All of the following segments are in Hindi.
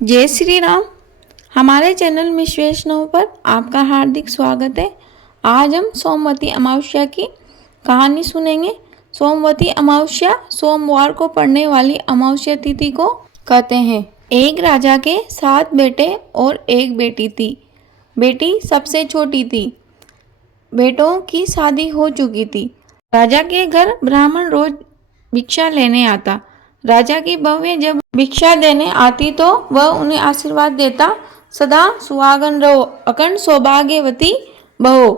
जय श्री राम। हमारे चैनल मिस वैष्णव पर आपका हार्दिक स्वागत है। आज हम सोमवती अमावस्या की कहानी सुनेंगे। सोमवती अमावस्या सोमवार को पड़ने वाली अमावस्या तिथि को कहते हैं। एक राजा के 7 बेटे और एक बेटी थी। बेटी सबसे छोटी थी। बेटों की शादी हो चुकी थी। राजा के घर ब्राह्मण रोज भिक्षा लेने आता। राजा की बहू जब भिक्षा देने आती तो वह उन्हें आशीर्वाद देता, सदा सुहागन रहो, अखंड सौभाग्यवती बहो।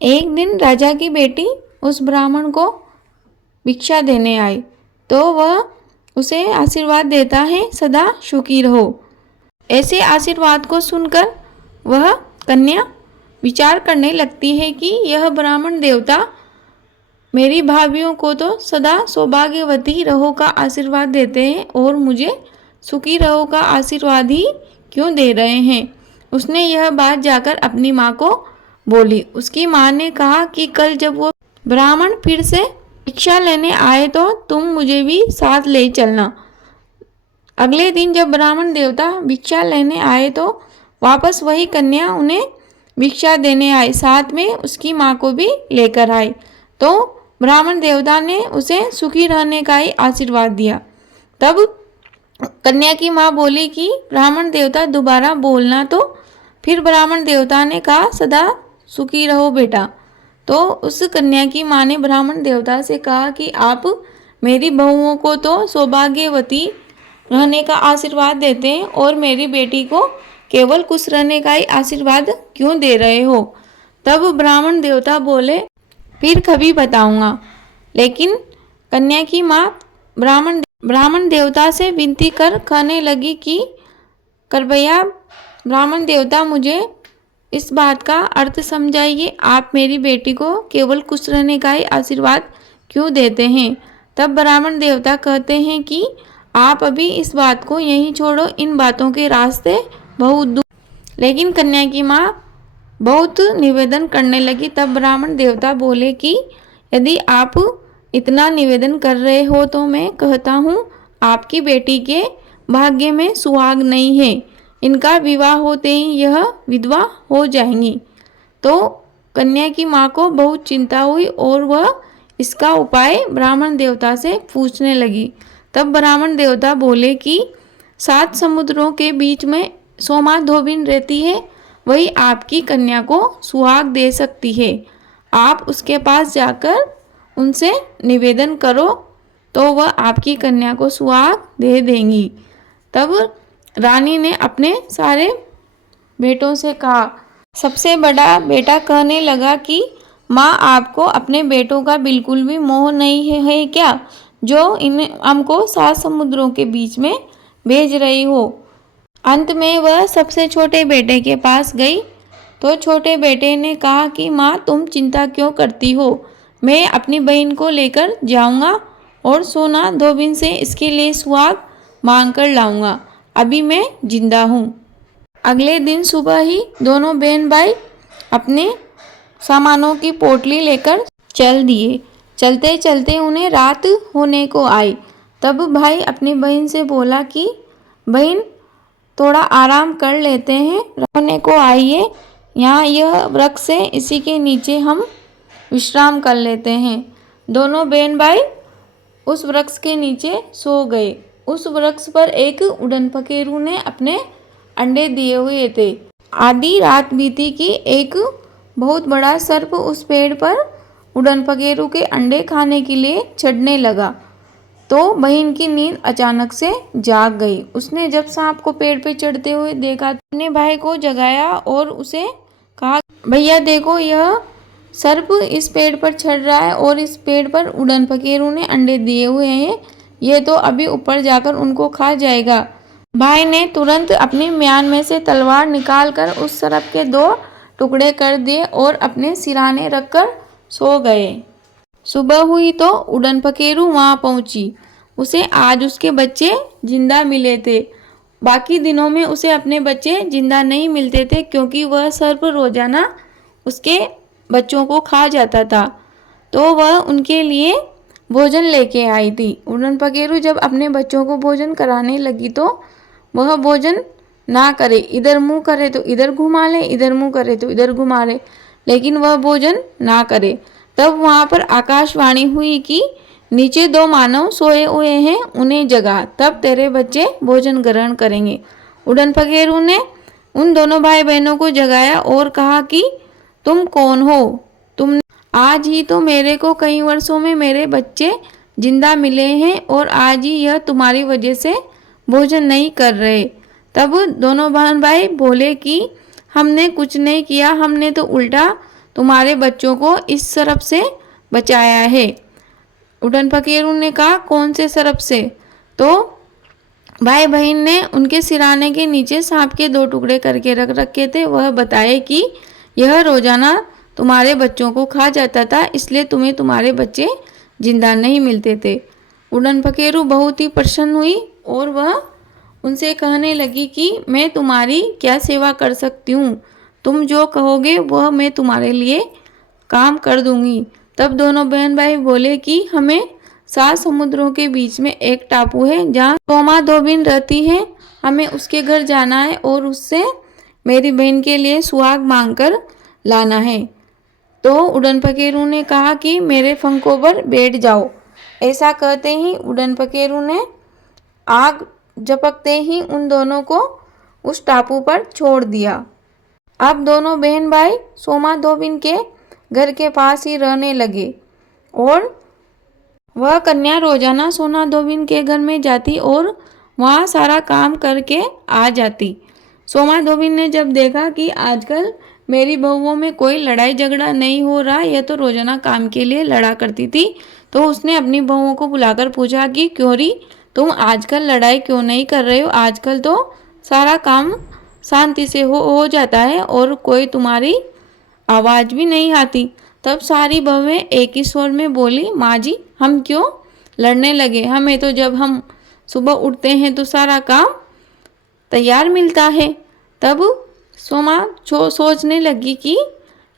एक दिन राजा की बेटी उस ब्राह्मण को भिक्षा देने आई तो वह उसे आशीर्वाद देता है, सदा सुखी रहो। ऐसे आशीर्वाद को सुनकर वह कन्या विचार करने लगती है कि यह ब्राह्मण देवता मेरी भाभियों को तो सदा सौभाग्यवती रहो का आशीर्वाद देते हैं और मुझे सुखी रहो का आशीर्वाद ही क्यों दे रहे हैं। उसने यह बात जाकर अपनी माँ को बोली। उसकी माँ ने कहा कि कल जब वो ब्राह्मण फिर से भिक्षा लेने आए तो तुम मुझे भी साथ ले चलना। अगले दिन जब ब्राह्मण देवता भिक्षा लेने आए तो वापस वही कन्या उन्हें भिक्षा देने आई, साथ में उसकी माँ को भी लेकर आई। तो ब्राह्मण देवता ने उसे सुखी रहने का ही आशीर्वाद दिया। तब कन्या की माँ बोली कि ब्राह्मण देवता दोबारा बोलना। तो फिर ब्राह्मण देवता ने कहा, सदा सुखी रहो बेटा। तो उस कन्या की माँ ने ब्राह्मण देवता से कहा कि आप मेरी बहुओं को तो सौभाग्यवती रहने का आशीर्वाद देते हैं और मेरी बेटी को केवल खुश रहने का ही आशीर्वाद क्यों दे रहे हो। तब ब्राह्मण देवता बोले, फिर कभी बताऊंगा। लेकिन कन्या की माँ ब्राह्मण देवता से विनती कर कहने लगी कि कृपया ब्राह्मण देवता मुझे इस बात का अर्थ समझाइए। आप मेरी बेटी को केवल खुश रहने का ही आशीर्वाद क्यों देते हैं। तब ब्राह्मण देवता कहते हैं कि आप अभी इस बात को यहीं छोड़ो, इन बातों के रास्ते बहुत दूर। लेकिन कन्या की माँ बहुत निवेदन करने लगी। तब ब्राह्मण देवता बोले कि यदि आप इतना निवेदन कर रहे हो तो मैं कहता हूँ आपकी बेटी के भाग्य में सुहाग नहीं है। इनका विवाह होते ही यह विधवा हो जाएंगी। तो कन्या की माँ को बहुत चिंता हुई और वह इसका उपाय ब्राह्मण देवता से पूछने लगी। तब ब्राह्मण देवता बोले कि 7 समुद्रों के बीच में सोमा धोबिन रहती है, वही आपकी कन्या को सुहाग दे सकती है। आप उसके पास जाकर उनसे निवेदन करो तो वह आपकी कन्या को सुहाग दे देंगी। तब रानी ने अपने सारे बेटों से कहा। सबसे बड़ा बेटा कहने लगा कि माँ, आपको अपने बेटों का बिल्कुल भी मोह नहीं है क्या, जो इन्हें हमको 7 समुद्रों के बीच में भेज रही हो। अंत में वह सबसे छोटे बेटे के पास गई तो छोटे बेटे ने कहा कि माँ, तुम चिंता क्यों करती हो, मैं अपनी बहन को लेकर जाऊंगा और सोना धोबिन से इसके लिए सुहाग मांग कर लाऊंगा। अभी मैं जिंदा हूँ। अगले दिन सुबह ही दोनों बहन भाई अपने सामानों की पोटली लेकर चल दिए। चलते चलते उन्हें रात होने को आई। तब भाई अपनी बहन से बोला कि बहन, थोड़ा आराम कर लेते हैं, रहने को आइए, यहाँ यह वृक्ष है, इसी के नीचे हम विश्राम कर लेते हैं। दोनों बहन भाई उस वृक्ष के नीचे सो गए। उस वृक्ष पर एक उड़न पखेरू ने अपने अंडे दिए हुए थे। आधी रात बीती कि एक बहुत बड़ा सर्प उस पेड़ पर उड़न पखेरू के अंडे खाने के लिए चढ़ने लगा। तो बहन की नींद अचानक से जाग गई। उसने जब सांप को पेड़ पे चढ़ते हुए देखा, अपने भाई को जगाया और उसे कहा, भैया देखो, यह सर्प इस पेड़ पर चढ़ रहा है और इस पेड़ पर उड़न पखेरू ने अंडे दिए हुए हैं। ये तो अभी ऊपर जाकर उनको खा जाएगा। भाई ने तुरंत अपनी म्यान में से तलवार निकालकर उस सर्प के 2 टुकड़े कर दिए और अपने सिरहाने रखकर सो गए। सुबह हुई तो उड़न पखेरू वहाँ पहुँची। उसे आज उसके बच्चे जिंदा मिले थे। बाकी दिनों में उसे अपने बच्चे जिंदा नहीं मिलते थे क्योंकि वह सर्प रोजाना उसके बच्चों को खा जाता था। तो वह उनके लिए भोजन लेके आई थी। उड़न पखेरू जब अपने बच्चों को भोजन कराने लगी तो वह भोजन ना करे, इधर मुंह करे तो इधर घुमा ले, इधर मुंह करे तो इधर घुमा ले, लेकिन वह भोजन ना करे। तब वहां पर आकाशवाणी हुई कि नीचे 2 मानव सोए हुए हैं, उन्हें जगा, तब तेरे बच्चे भोजन ग्रहण करेंगे। उड़न फकेरू ने उन दोनों भाई बहनों को जगाया और कहा कि तुम कौन हो? तुम आज ही तो मेरे को कई वर्षों में मेरे बच्चे जिंदा मिले हैं और आज ही यह तुम्हारी वजह से भोजन नहीं कर रहे। तब दोनों बहन भाई बोले कि हमने कुछ नहीं किया, हमने तो उल्टा तुम्हारे बच्चों को इस सरप से बचाया है। उड़न फकीरू ने कहा, कौन से सरप से? तो भाई बहन ने उनके सिराने के नीचे सांप के 2 टुकड़े करके रख रखे थे। वह बताए कि यह रोजाना तुम्हारे बच्चों को खा जाता था, इसलिए तुम्हें तुम्हारे बच्चे जिंदा नहीं मिलते थे। उड़न फकेरू बहुत ही प्रसन्न हुई और वह उनसे कहने लगी कि मैं तुम्हारी क्या सेवा कर सकती हूँ, तुम जो कहोगे वह मैं तुम्हारे लिए काम कर दूंगी। तब दोनों बहन भाई बोले कि हमें 7 समुद्रों के बीच में एक टापू है जहाँ सोमा धोबिन रहती है, हमें उसके घर जाना है और उससे मेरी बहन के लिए सुहाग मांगकर लाना है। तो उड़न फकेरू ने कहा कि मेरे पंखों पर बैठ जाओ। ऐसा कहते ही उड़न फकेरू ने आग झपकते ही उन दोनों को उस टापू पर छोड़ दिया। अब दोनों बहन भाई सोमा धोबिन के घर के पास ही रहने लगे और वह कन्या रोजाना सोना धोबिन के घर में जाती और वहाँ सारा काम करके आ जाती। सोमा धोबिन ने जब देखा कि आजकल मेरी बहुओं में कोई लड़ाई झगड़ा नहीं हो रहा, यह तो रोजाना काम के लिए लड़ा करती थी, तो उसने अपनी बहुओं को बुलाकर पूछा कि क्योरी तुम आजकल लड़ाई क्यों नहीं कर रहे हो? आजकल तो सारा काम शांति से हो जाता है और कोई तुम्हारी आवाज़ भी नहीं आती। तब सारी बहुएं एक ही स्वर में बोली, माँ जी हम क्यों लड़ने लगे, हमें तो जब हम सुबह उठते हैं तो सारा काम तैयार मिलता है। तब सोमा सोचने लगी कि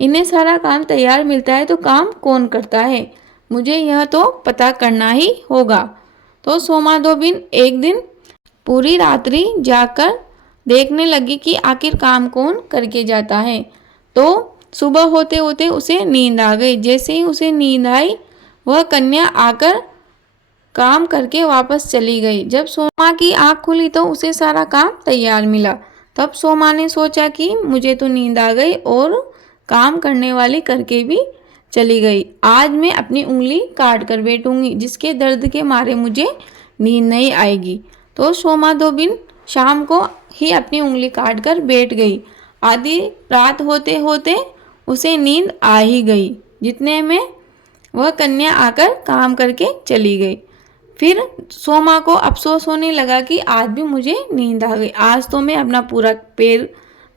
इन्हें सारा काम तैयार मिलता है तो काम कौन करता है, मुझे यह तो पता करना ही होगा। तो सोमा धोबिन एक दिन पूरी रात्रि जाकर देखने लगी कि आखिर काम कौन करके जाता है। तो सुबह होते होते उसे नींद आ गई। जैसे ही उसे नींद आई वह कन्या आकर काम करके वापस चली गई। जब सोमा की आँख खुली तो उसे सारा काम तैयार मिला। तब सोमा ने सोचा कि मुझे तो नींद आ गई और काम करने वाली करके भी चली गई, आज मैं अपनी उंगली काट कर बैठूंगी, जिसके दर्द के मारे मुझे नींद नहीं आएगी। तो सोमा धोबिन शाम को ही अपनी उंगली काट कर बैठ गई। आधी रात होते होते उसे नींद आ ही गई, जितने में वह कन्या आकर काम करके चली गई। फिर सोमा को अफसोस होने लगा कि आज भी मुझे नींद आ गई, आज तो मैं अपना पूरा पैर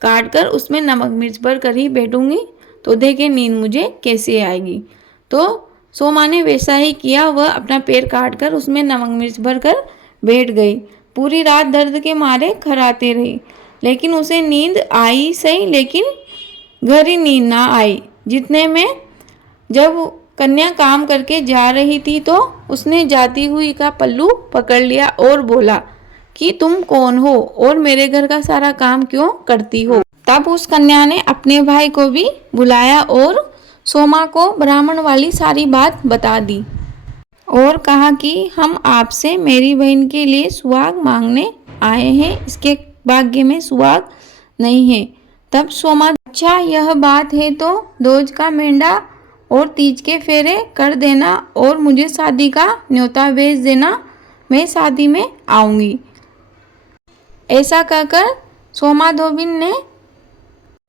काट कर उसमें नमक मिर्च भर कर ही बैठूंगी, तो देखे नींद मुझे कैसे आएगी। तो सोमा ने वैसा ही किया, वह अपना पैर काट कर उसमें नमक मिर्च भर कर बैठ गई। पूरी रात दर्द के मारे खर्राते रही, लेकिन उसे नींद आई सही, लेकिन गहरी नींद ना आई। जितने में जब कन्या काम करके जा रही थी तो उसने जाती हुई का पल्लू पकड़ लिया और बोला कि तुम कौन हो और मेरे घर का सारा काम क्यों करती हो। तब उस कन्या ने अपने भाई को भी बुलाया और सोमा को ब्राह्मण वाली सारी बात बता दी और कहा कि हम आपसे मेरी बहन के लिए सुहाग मांगने आए हैं, इसके भाग्य में सुहाग नहीं है। तब सोमा, अच्छा यह बात है तो दोज का मेंढा और तीज के फेरे कर देना और मुझे शादी का न्योता भेज देना, मैं शादी में आऊंगी। ऐसा कहकर सोमा धोबिन ने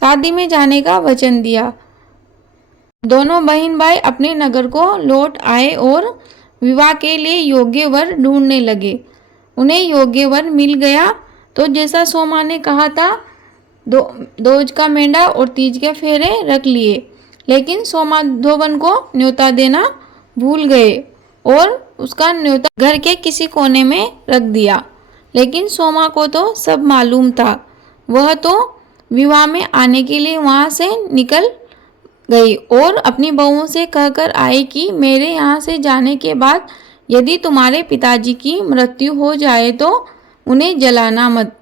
शादी में जाने का वचन दिया। दोनों बहन भाई अपने नगर को लौट आए और विवाह के लिए योग्य वर ढूंढने लगे। उन्हें योग्य वर मिल गया तो जैसा सोमा ने कहा था, दोज का मेंढा और तीज के फेरे रख लिए, लेकिन सोमा धोबन को न्योता देना भूल गए और उसका न्योता घर के किसी कोने में रख दिया। लेकिन सोमा को तो सब मालूम था, वह तो विवाह में आने के लिए वहाँ से निकल गई और अपनी बहुओं से कहकर आई कि मेरे यहाँ से जाने के बाद यदि तुम्हारे पिताजी की मृत्यु हो जाए तो उन्हें जलाना मत,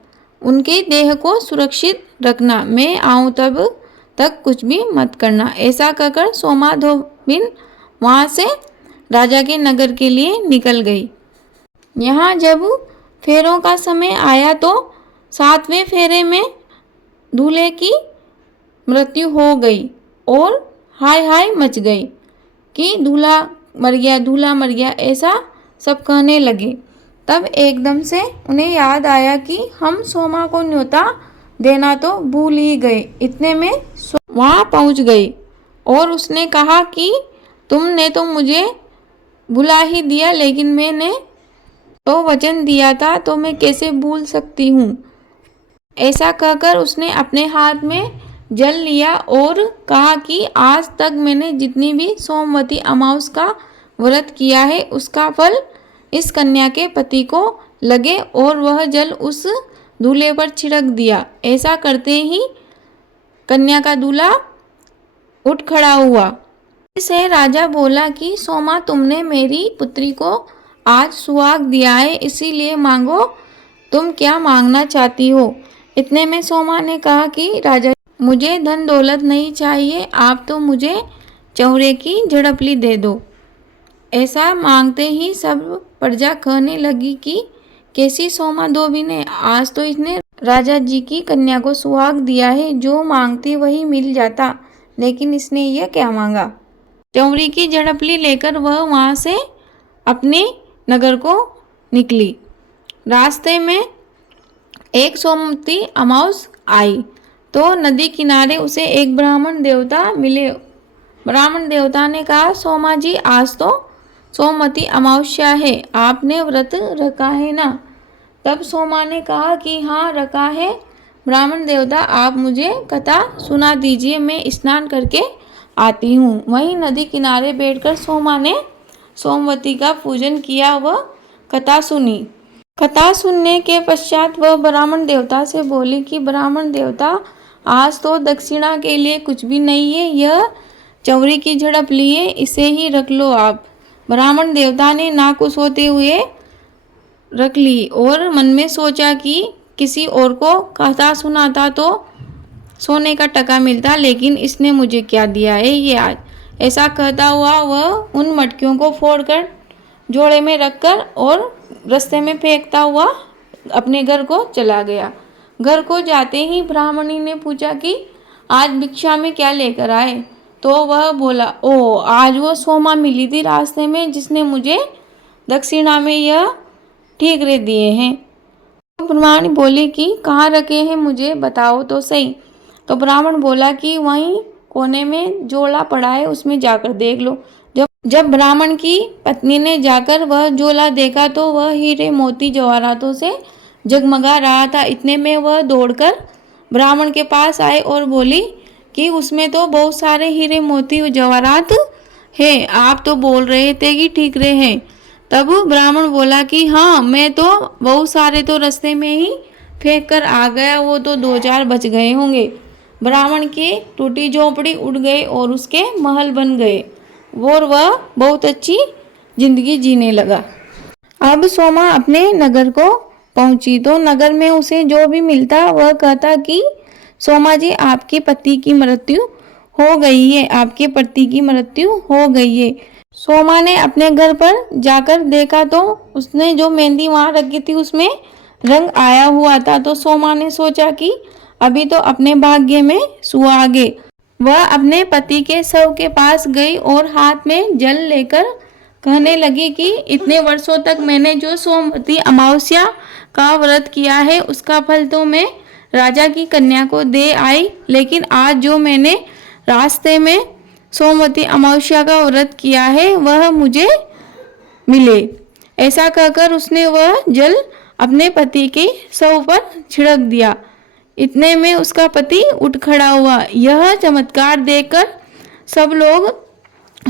उनके देह को सुरक्षित रखना, मैं आऊँ तब तक कुछ भी मत करना। ऐसा कहकर सोमा धोबिन वहाँ से राजा के नगर के लिए निकल गई। यहाँ जब फेरों का समय आया तो 7वें फेरे में दूल्हे की मृत्यु हो गई और हाय हाय मच गई कि दूल्हा मर गया, ऐसा सब कहने लगे। तब एकदम से उन्हें याद आया कि हम सोमा को न्योता देना तो भूल ही गए। इतने में वहाँ पहुँच गई और उसने कहा कि तुमने तो मुझे बुला ही दिया, लेकिन मैंने तो वचन दिया था, तो मैं कैसे भूल सकती हूँ। ऐसा कहकर उसने अपने हाथ में जल लिया और कहा कि आज तक मैंने जितनी भी सोमवती अमावस का व्रत किया है उसका फल इस कन्या के पति को लगे, और वह जल उस दूल्हे पर छिड़क दिया। ऐसा करते ही कन्या का दूल्हा उठ खड़ा हुआ। इसे राजा बोला कि सोमा, तुमने मेरी पुत्री को आज सुहाग दिया है, इसीलिए मांगो, तुम क्या मांगना चाहती हो। इतने में सोमा ने कहा कि राजा, मुझे धन दौलत नहीं चाहिए, आप तो मुझे चौरे की झड़पली दे दो। ऐसा मांगते ही सब प्रजा कहने लगी कि कैसी सोमा धोबिन है, आज तो इसने राजा जी की कन्या को सुहाग दिया है, जो मांगती वही मिल जाता, लेकिन इसने यह क्या मांगा। चौरी की झड़पली लेकर वह वहाँ से अपने नगर को निकली। रास्ते में एक सोमवती अमावस आई तो नदी किनारे उसे एक ब्राह्मण देवता मिले। ब्राह्मण देवता ने कहा, सोमा जी, आज तो सोमवती अमावस्या है, आपने व्रत रखा है ना। तब सोमा ने कहा कि हाँ, रखा है। ब्राह्मण देवता, आप मुझे कथा सुना दीजिए, मैं स्नान करके आती हूँ। वहीं नदी किनारे बैठकर सोमा ने सोमवती का पूजन किया व कथा सुनी। कथा सुनने के पश्चात वह ब्राह्मण देवता से बोली कि ब्राह्मण देवता, आज तो दक्षिणा के लिए कुछ भी नहीं है, यह चौरी की झड़प लिए, इसे ही रख लो आप। ब्राह्मण देवता ने नाखुश होते हुए रख ली और मन में सोचा कि किसी और को कथा सुनाता तो सोने का टका मिलता, लेकिन इसने मुझे क्या दिया है ये आज। ऐसा कहता हुआ वह उन मटकियों को फोड़कर जोड़े में रखकर और रास्ते में फेंकता हुआ अपने घर को चला गया। घर को जाते ही ब्राह्मणी ने पूछा कि आज भिक्षा में क्या लेकर आए। तो वह बोला, ओ, आज वो सोमा मिली थी रास्ते में, जिसने मुझे दक्षिणा में यह ठीकरे दिए हैं। तो ब्राह्मणी बोली कि कहाँ रखे हैं, मुझे बताओ तो सही। तो ब्राह्मण बोला कि वहीं कोने में झोला पड़ा है, उसमें जाकर देख लो। जब ब्राह्मण की पत्नी ने जाकर वह झोला देखा तो वह हीरे मोती जवाहरातों से जगमगा रहा था। इतने में वह दौड़कर ब्राह्मण के पास आए और बोली कि उसमें तो बहुत सारे हीरे मोती जवाहरात हैं, आप तो बोल रहे थे कि ठीकरे हैं। तब ब्राह्मण बोला कि हाँ, मैं तो बहुत सारे तो रास्ते में ही फेंक कर आ गया, वो तो 2-4 बच गए होंगे। ब्राह्मण की टूटी झोपड़ी उड़ गई और उसके महल बन गए और वह बहुत अच्छी जिंदगी जीने लगा। अब सोमा अपने नगर को पहुंची तो नगर में उसे जो भी मिलता वह कहता कि सोमा जी, आपके पति की मृत्यु हो गई है, आपके पति की मृत्यु हो गई है। सोमा ने अपने घर पर जाकर देखा तो उसने जो मेहंदी वहाँ रखी थी उसमें रंग आया हुआ था। तो सोमा ने सोचा कि अभी तो अपने भाग्य में सुहागे। वह अपने पति के शव के पास गई और हाथ में जल लेकर कहने लगी कि इतने वर्षों तक मैंने जो सोमवती अमावस्या का व्रत किया है उसका फल तो मैं राजा की कन्या को दे आई, लेकिन आज जो मैंने रास्ते में सोमवती अमावस्या का व्रत किया है वह मुझे मिले। ऐसा कहकर उसने वह जल अपने पति के शव पर छिड़क दिया। इतने में उसका पति उठ खड़ा हुआ। यह चमत्कार देखकर सब लोग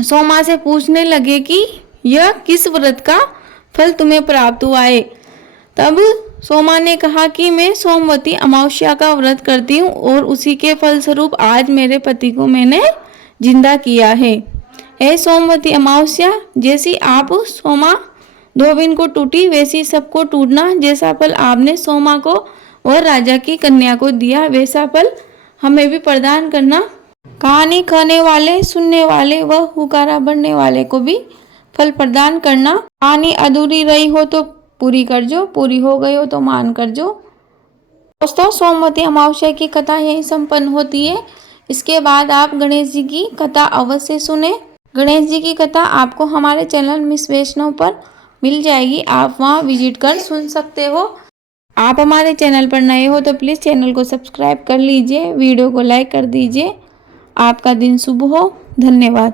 सोमा से पूछने लगे कि यह किस व्रत का फल तुम्हें प्राप्त हुआ है। तब सोमा ने कहा कि मैं सोमवती अमावस्या का व्रत करती हूँ और उसी के फलस्वरूप आज मेरे पति को मैंने जिंदा किया है। हे सोमवती अमावस्या, जैसी आप सोमा धोबिन को टूटी वैसी सबको टूटना, जैसा फल आपने सोमा को और राजा की कन्या को दिया, वैसा फल हमें भी प्रदान करना। कहानी कहने वाले, सुनने वाले व हुकारा भरने वाले को भी फल प्रदान करना। कहानी अधूरी रही हो तो पूरी कर जो, पूरी हो गई हो तो मान कर जो। दोस्तों, सोमवती अमावस्या की कथा यही संपन्न होती है। इसके बाद आप गणेश जी की कथा अवश्य सुने। गणेश जी की कथा आपको हमारे चैनल मिस वैष्णव पर मिल जाएगी, आप वहां विजिट कर सुन सकते हो। आप हमारे चैनल पर नए हो तो प्लीज़ चैनल को सब्सक्राइब कर लीजिए, वीडियो को लाइक कर दीजिए। आपका दिन शुभ हो। धन्यवाद।